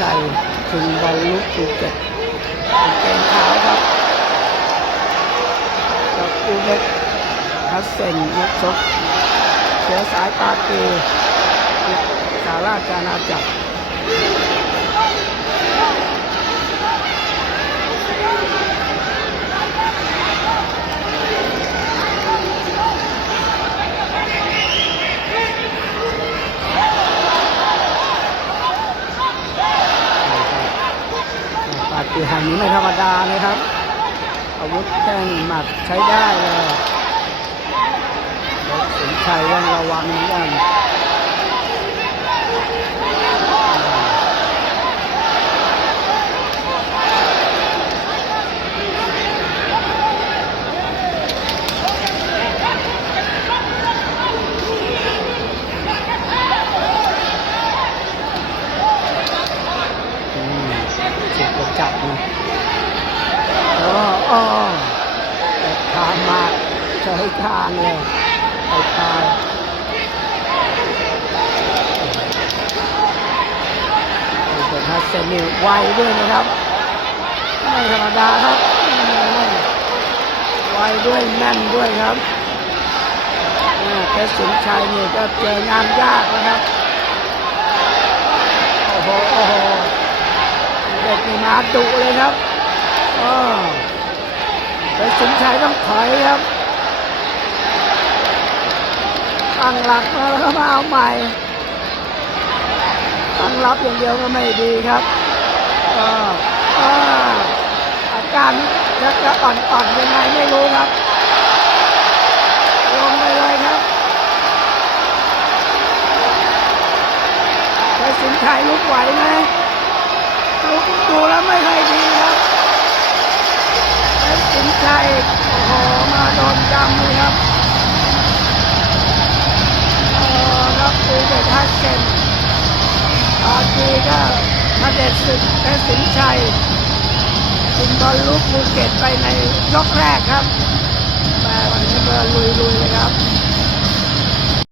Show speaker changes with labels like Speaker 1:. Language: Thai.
Speaker 1: ชัยถึงบอลลุกภูเก็ตเกงขาวครับกับอูเบกฮัสเซนยกชกเชื้อสายปากีสาราชอาณาจักร ปาฏิหางนี้ไม่ธรรมดานะครับ อาวุธแข้งหมัดใช้ได้เลยสนชัยยังระวังเหมือนกันอืมถูกกระ จับนะอ๋ออ๋อแต่ทางมาใช้ทางเลยไปตายเป็นฮัสเซนิวไวด้วยนะครับ ไม่ธรรมดาครับ ไวด้วยแน่นด้วยครับอ่าเพชรสินชัยนี่ก็เจองานยากนะครับ โอ้โห โอ้โห เด็กนี่มาดุเลยครับอ๋อเป็นสินชัยต้องถอยครับตั้งหลักมาแล้วก็มาเอาใหม่ตั้งรับอย่างเดียวก็ไม่ดีครับอ่าอาการจะจะอ่อนๆยังไงไม่รู้ครับลงไปเลยครับเป็นสินชัยลุกไหวไหม ลุกดูแล้วไม่ค่อยดีครับเป็นสินชัยโอ้โหมาโดนจำเลยครับเออรับปูเด็กฮัสเซนอาจีก็มาเด็ดศึกเป็นสินชัยถึงบอลลุกภูเก็ตไปในยกแรกครับแต่วันนี้ก็ลุยๆเลยครับ